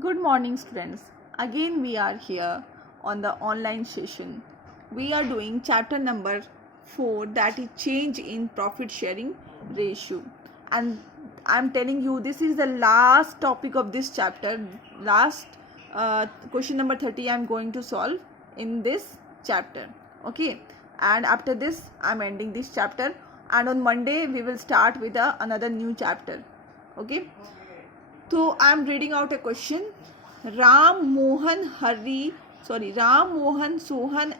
Good morning, students. Again, we are here on the online session. We are doing chapter number 4, that is change in profit sharing ratio. And I'm telling you, this is the last topic of this chapter. Last question number 30 I'm going to solve in this chapter. Okay. And after this, I'm ending this chapter. And on Monday, we will start with another new chapter. Okay. So I am reading out a question. Ram, Mohan, Sohan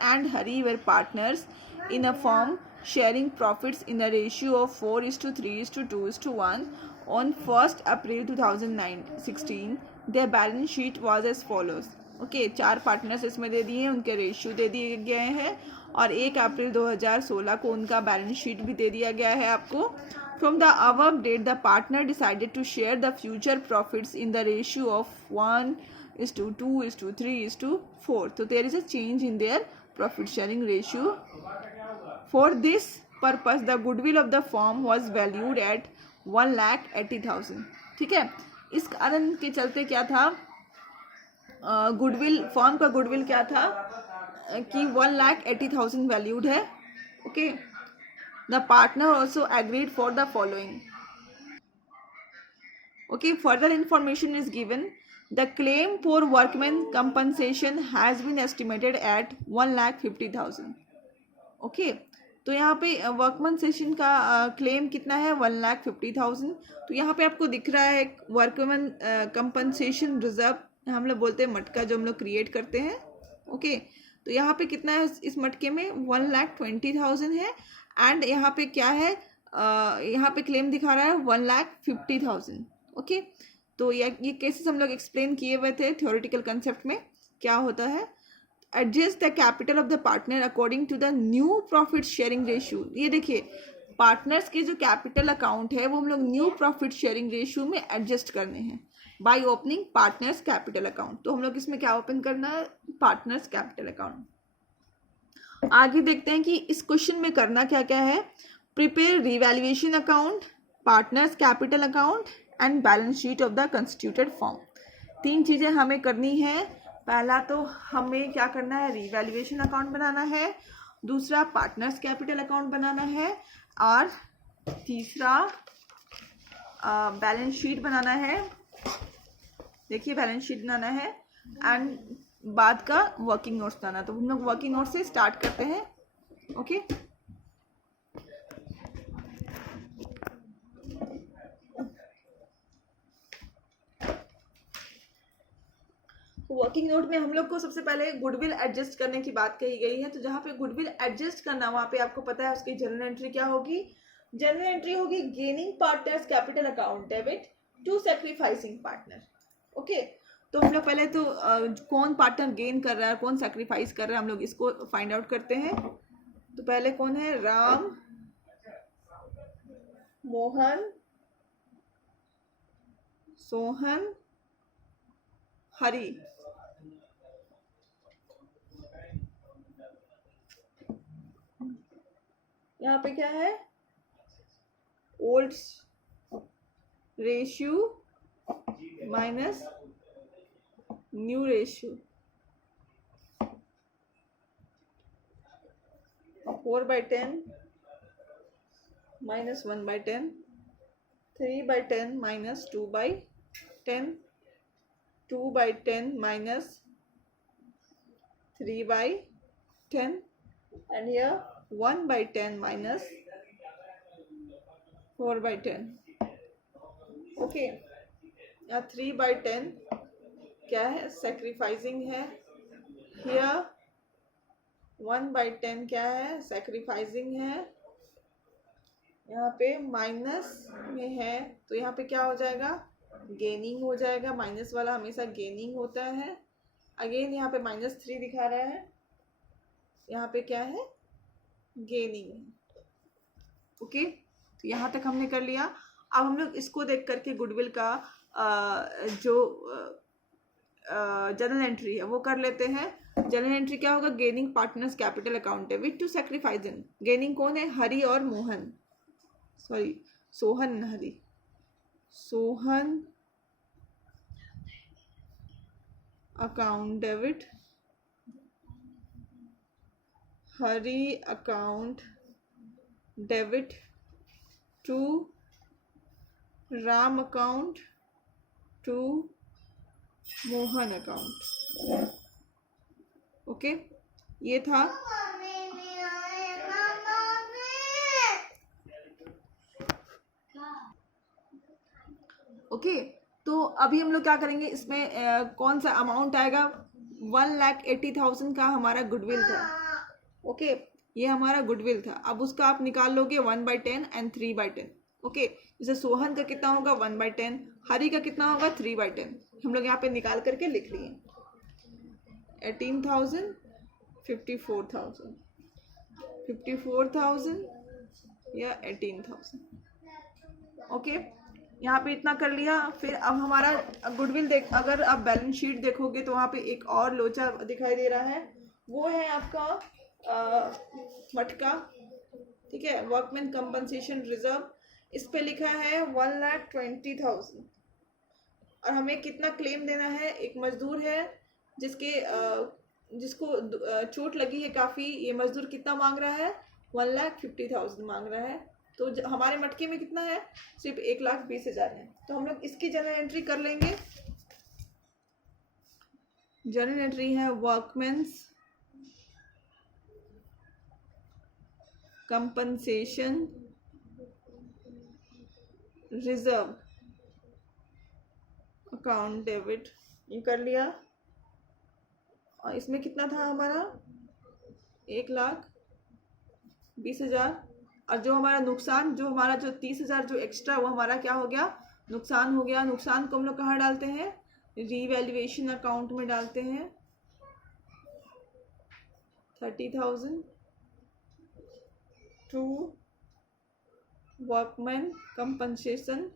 and Hari were partners in a firm sharing profits in a ratio of 4:3:2:1 on 1st April 2016. Their balance sheet was as follows. Okay चार partners इसमें दे दिए हैं, उनके ratio दे दिए गए हैं और 1 अप्रैल 2016 को उनका बैलेंस शीट भी दे दिया गया है आपको. From the above date, the partner decided to share the future profits in the ratio of 1:2:3:4. So there is a change in their profit sharing ratio. For this purpose, the goodwill of the firm was valued at 1,80,000. ठीक है, इस कारण के चलते क्या था, goodwill firm का goodwill क्या था कि 1,80,000 वैल्यूड है. Okay. The partner also agreed for the following. Okay, further information is given. The claim for workman compensation has been estimated at 1,50,000. Okay, तो यहाँ पे वर्कमैन सेशन का क्लेम कितना है 1,50,000. तो यहाँ पे आपको दिख रहा है वर्कमैन कंपनसेशन रिजर्व, हम लोग बोलते हैं मटका जो हम लोग क्रिएट करते हैं. ओके, तो यहाँ पे कितना है इस मटके में 1,20,000 है. एंड यहाँ पे क्या है, यहाँ पे क्लेम दिखा रहा है 1,50,000. ओके, तो ये केसेस हम लोग एक्सप्लेन किए हुए थे थ्योरेटिकल कंसेप्ट में. क्या होता है, adjust the capital of the partner according to the new profit sharing ratio. ये देखिए, पार्टनर्स के जो कैपिटल अकाउंट है वो हम लोग न्यू प्रॉफिट शेयरिंग रेशियो में एडजस्ट करने हैं by opening partners capital account. तो हम लोग इसमें क्या ओपन करना है, पार्टनर्स कैपिटल अकाउंट. आगे देखते हैं कि इस क्वेश्चन में करना क्या क्या है. Prepare revaluation account, partners capital account and balance sheet of the constituted firm. तीन चीज़ें हमें करनी है. पहला तो हमें क्या करना है, रिवैल्यूएशन अकाउंट बनाना है. दूसरा पार्टनर्स कैपिटल अकाउंट बनाना है. और तीसरा बैलेंस शीट बनाना है. देखिए, बैलेंस शीट बनाना है एंड बाद का वर्किंग नोट्स बनाना. तो हम लोग वर्किंग नोट से स्टार्ट करते हैं. ओके, वर्किंग नोट में हम लोग को सबसे पहले गुडविल एडजस्ट करने की बात कही गई है. तो जहाँ पे गुडविल एडजस्ट करना, वहाँ पे आपको पता है उसकी जनरल एंट्री क्या होगी. जनरल एंट्री होगी gaining partners capital account debit to sacrificing partner. Okay, तो हम लोग पहले तो कौन पार्टनर गेन कर रहा है, कौन सैक्रिफाइस कर रहा है, हम लोग इसको फाइंड आउट करते हैं. तो पहले कौन है, राम, मोहन, सोहन, हरी. यहाँ पे क्या है, old ratio minus new ratio. 4/10 minus 1/10, 3/10 minus 2/10, 2/10 minus 3/10, and here 1/10 minus 4/10. Okay, 3/10 क्या है, सेक्रीफाइसिंग है. हियर 1/10 क्या है, सेक्रीफाइसिंग है. यहाँ पे माइनस में है तो यहाँ पे क्या हो जाएगा, गेनिंग हो जाएगा. माइनस वाला हमेशा गेनिंग होता है. अगेन यहाँ पे -3 दिखा रहा है, यहाँ पे क्या है, गेनिंग. ओके, तो यहाँ तक हमने कर लिया. अब हम लोग इसको देख करके गुडविल का जो जनरल एंट्री है वो कर लेते हैं. जनरल एंट्री क्या होगा, गेनिंग पार्टनर्स कैपिटल अकाउंट है विथ टू सैक्रिफाइस. गेनिंग कौन है, हरी और Mohan, sorry Sohan, Hari, Sohan, account debit, Hari account debit to Ram account to Mohan account. Okay, ये था। ओके, तो अभी हम लोग क्या करेंगे, इसमें कौन सा अमाउंट आएगा, 1,80,000 का हमारा गुडविल था। ओके, ये हमारा गुडविल था। अब उसका आप निकाल लोगे 1/10 एंड 3/10। ओके, जैसे सोहन का कितना होगा 1/10, हरी का कितना होगा 3/10। हम लोग यहाँ पे निकाल करके लिख लिए 18,000, 54,000, 54,000 या 18,000। ओके, यहाँ पे इतना कर लिया। फिर अब हमारा गुडविल देख, अगर आप बैलेंस शीट देखोगे तो वहाँ पे एक और लोचा दिखाई दे रहा है, वो है आपका मटका। ठीक है, वर्कमैन कंपनसेशन रिजर्व, इस पे लिखा है 1,20,000। और हमें कितना क्लेम देना है, एक मजदूर है जिसको चोट लगी है काफ़ी, ये मजदूर कितना मांग रहा है, 1,50,000 मांग रहा है। तो हमारे मटके में कितना है, सिर्फ 1,20,000 है। तो हम लोग इसकी जनरल एंट्री कर लेंगे। जनरल एंट्री है workmen's compensation reserve account debit, ये कर लिया। और इसमें कितना था हमारा, 1,20,000। और जो हमारा नुकसान, जो 30,000 जो एक्स्ट्रा, वो हमारा क्या हो गया, नुकसान हो गया। नुकसान को हम लोग कहाँ डालते हैं, रीवैल्यूएशन अकाउंट में डालते हैं। 30,000 to workman compensation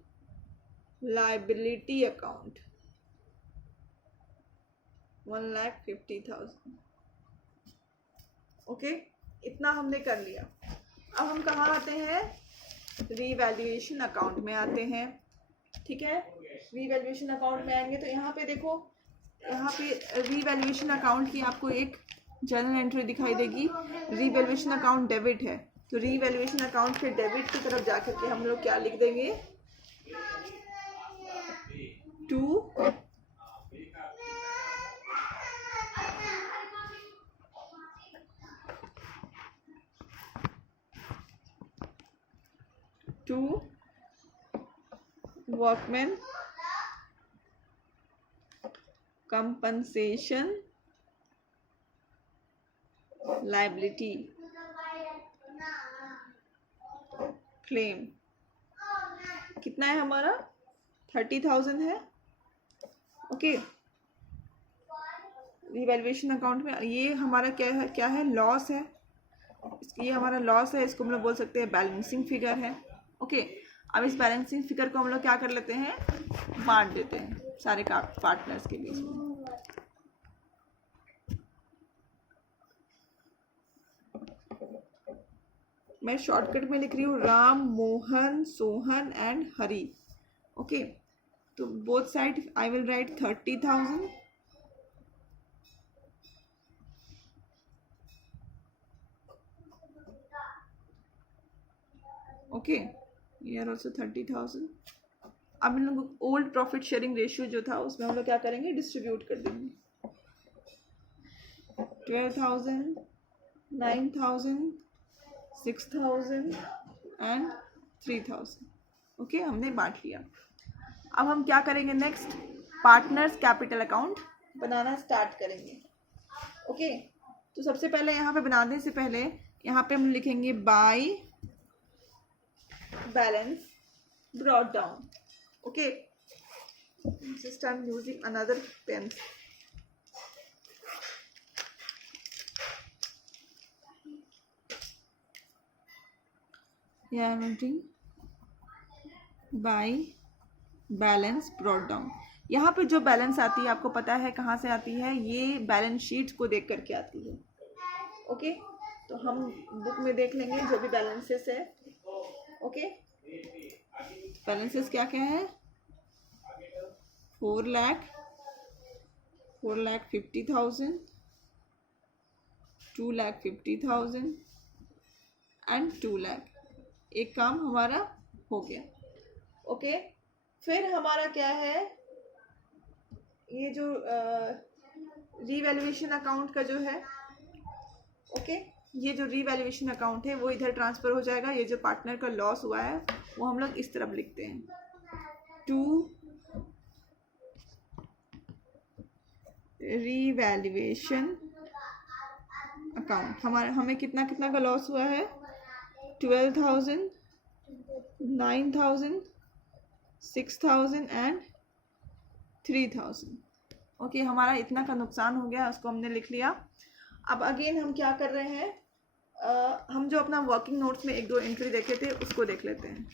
liability account, 1,50,000। Okay, इतना हमने कर लिया। अब हम कहाँ आते हैं, रीवैल्यूएशन अकाउंट में आते हैं। ठीक है, रीवैल्यूएशन अकाउंट में आएंगे तो यहाँ पे देखो, यहाँ पे रीवैल्यूएशन अकाउंट की आपको एक जनरल एंट्री दिखाई देगी। रीवैल्यूएशन अकाउंट डेबिट है, तो रीवैल्यूएशन अकाउंट के डेबिट की तरफ जाकर के हम लोग क्या लिख देंगे, to workman compensation liability claim. कितना है हमारा, 30,000 है। ओके, रिवैल्यूएशन अकाउंट में ये हमारा क्या है, लॉस है। ये हमारा लॉस है, इसको हम लोग बोल सकते हैं बैलेंसिंग फिगर है। ओके, अब इस बैलेंसिंग फिगर को हम लोग क्या कर लेते हैं, बांट देते हैं सारे पार्टनर्स के बीच में। मैं शॉर्टकट में लिख रही हूँ राम, मोहन, सोहन एंड हरी। ओके, तो both side I will write 30,000 okay, here also 30,000। अब इन लोग ओल्ड प्रॉफिट शेयरिंग रेशियो जो था उसमें हम लोग क्या करेंगे, डिस्ट्रीब्यूट कर देंगे। 12,000, 9,000, 6,000 एंड 3,000। ओके, हमने बांट लिया। अब हम क्या करेंगे, नेक्स्ट पार्टनर्स कैपिटल अकाउंट बनाना स्टार्ट करेंगे। ओके, तो सबसे पहले यहाँ पे बनाने से पहले यहाँ पे हम लिखेंगे by balance brought down. Okay, just I'm using another pen. Yeah, I'm writing by balance brought down। यहाँ पे जो बैलेंस आती है आपको पता है कहाँ से आती है, ये बैलेंस शीट को देख करके आती है। ओके, तो हम बुक में देख लेंगे जो भी बैलेंसेस है। ओके, बैलेंसेस क्या क्या है, 4 लाख, 4,50,000, 2,50,000 एंड 2 लाख। एक काम हमारा हो गया। ओके, फिर हमारा क्या है, ये जो रीवैल्यूएशन अकाउंट का जो है, ओके, ये जो रीवैल्यूएशन अकाउंट है वो इधर ट्रांसफ़र हो जाएगा। ये जो पार्टनर का लॉस हुआ है वो हम लोग इस तरफ लिखते हैं, टू रीवैल्यूएशन अकाउंट। हमें कितना कितना का लॉस हुआ है, 12,000, 9,000, 6,000 एंड 3,000। ओके, हमारा इतना का नुकसान हो गया, उसको हमने लिख लिया। अब अगेन हम क्या कर रहे हैं, हम जो अपना वर्किंग नोट्स में एक दो एंट्री देखे थे उसको देख लेते हैं।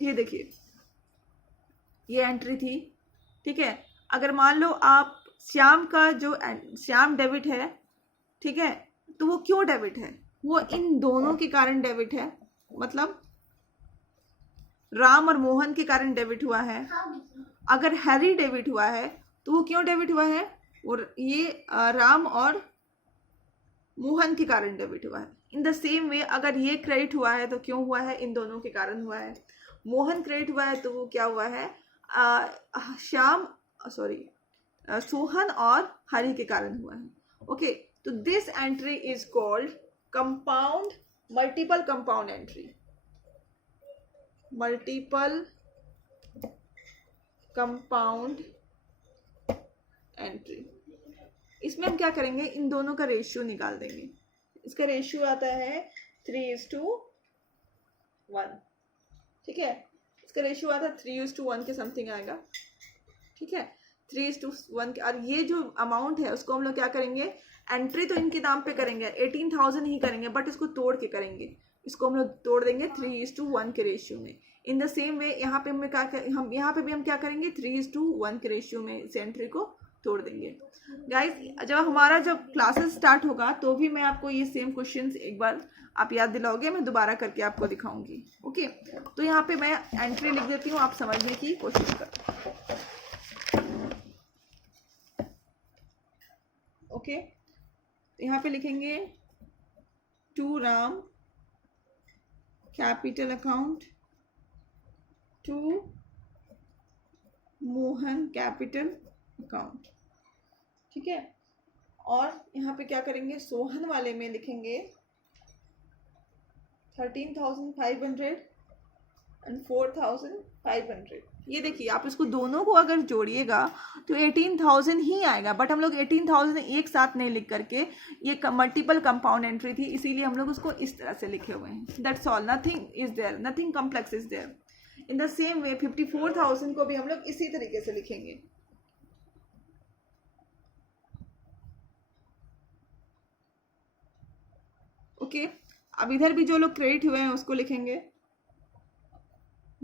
ये देखिए, ये एंट्री थी, ठीक है। अगर मान लो आप श्याम का जो श्याम डेबिट है, ठीक है, तो वो क्यों डेबिट है, वो इन दोनों के कारण डेबिट है, मतलब राम और मोहन के कारण डेबिट हुआ है। अगर हैरी डेबिट हुआ है तो वो क्यों डेबिट हुआ है, और ये राम और मोहन के कारण डेबिट हुआ है। इन द सेम वे अगर ये क्रेडिट हुआ है तो क्यों हुआ है, इन दोनों के कारण हुआ है। मोहन क्रेडिट हुआ है तो वो क्या हुआ है, सोहन और हरि के कारण हुआ है। ओके, तो this entry is called compound, multiple compound entry, multiple compound entry. इसमें हम क्या करेंगे, इन दोनों का रेशियो निकाल देंगे। इसका रेशियो आता है 3:1, ठीक है। इसका रेशियो आता है 3:1 के समथिंग आएगा, ठीक है, 3:1 के। और ये जो अमाउंट है उसको हम लोग क्या करेंगे, एंट्री तो इनके नाम पे करेंगे, 18,000 ही करेंगे, बट इसको तोड़ के करेंगे। इसको हम लोग तोड़ देंगे 3:1 के रेशियो में। इन द सेम वे यहाँ पे हम यहाँ पे भी हम क्या करेंगे, 3:1 के रेशियो में इस एंट्री को तोड़ देंगे। गाइस, जब हमारा जब क्लासेस स्टार्ट होगा तो भी मैं आपको ये सेम क्वेश्चंस एक बार आप याद दिलाओगे, मैं दोबारा करके आपको दिखाऊंगी। ओके, तो यहाँ पे मैं एंट्री लिख देती हूँ, आप समझने की कोशिश करो। ओके, यहाँ पे लिखेंगे to Ram capital account, to Mohan capital account, ठीक है। और यहाँ पे क्या करेंगे, सोहन वाले में लिखेंगे 13,500 एंड 4,500। ये देखिए, आप इसको दोनों को अगर जोड़िएगा तो 18,000 ही आएगा, बट हम लोग 18,000 एक साथ नहीं लिख करके, ये मल्टीपल कंपाउंड एंट्री थी, इसीलिए हम लोग उसको इस तरह से लिखे हुए हैं। That's all, nothing is there, nothing complex is there. In the same way 54,000 को भी हम लोग इसी तरीके से लिखेंगे। ओके, अब इधर भी जो लोग क्रेडिट हुए हैं उसको लिखेंगे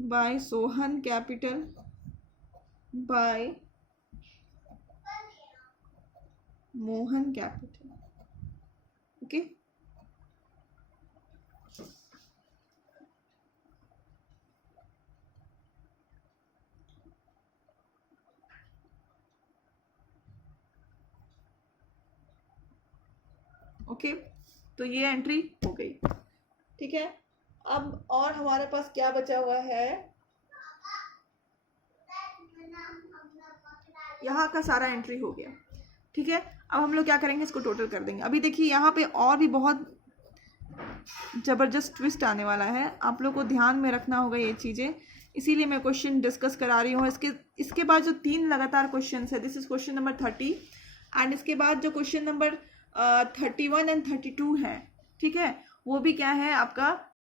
by Sohan capital, by Mohan capital. Okay, okay, तो ये एंट्री हो गई, ठीक है। अब और हमारे पास क्या बचा हुआ है, यहाँ का सारा एंट्री हो गया, ठीक है। अब हम लोग क्या करेंगे, इसको टोटल कर देंगे। अभी देखिए यहाँ पे और भी बहुत ज़बरदस्त ट्विस्ट आने वाला है, आप लोग को ध्यान में रखना होगा ये चीज़ें, इसीलिए मैं क्वेश्चन डिस्कस करा रही हूँ। इसके बाद जो 3 लगातार क्वेश्चन है, this is question number 30, and इसके बाद जो क्वेश्चन नंबर 31 एंड 32 है, ठीक है, वो भी क्या है आपका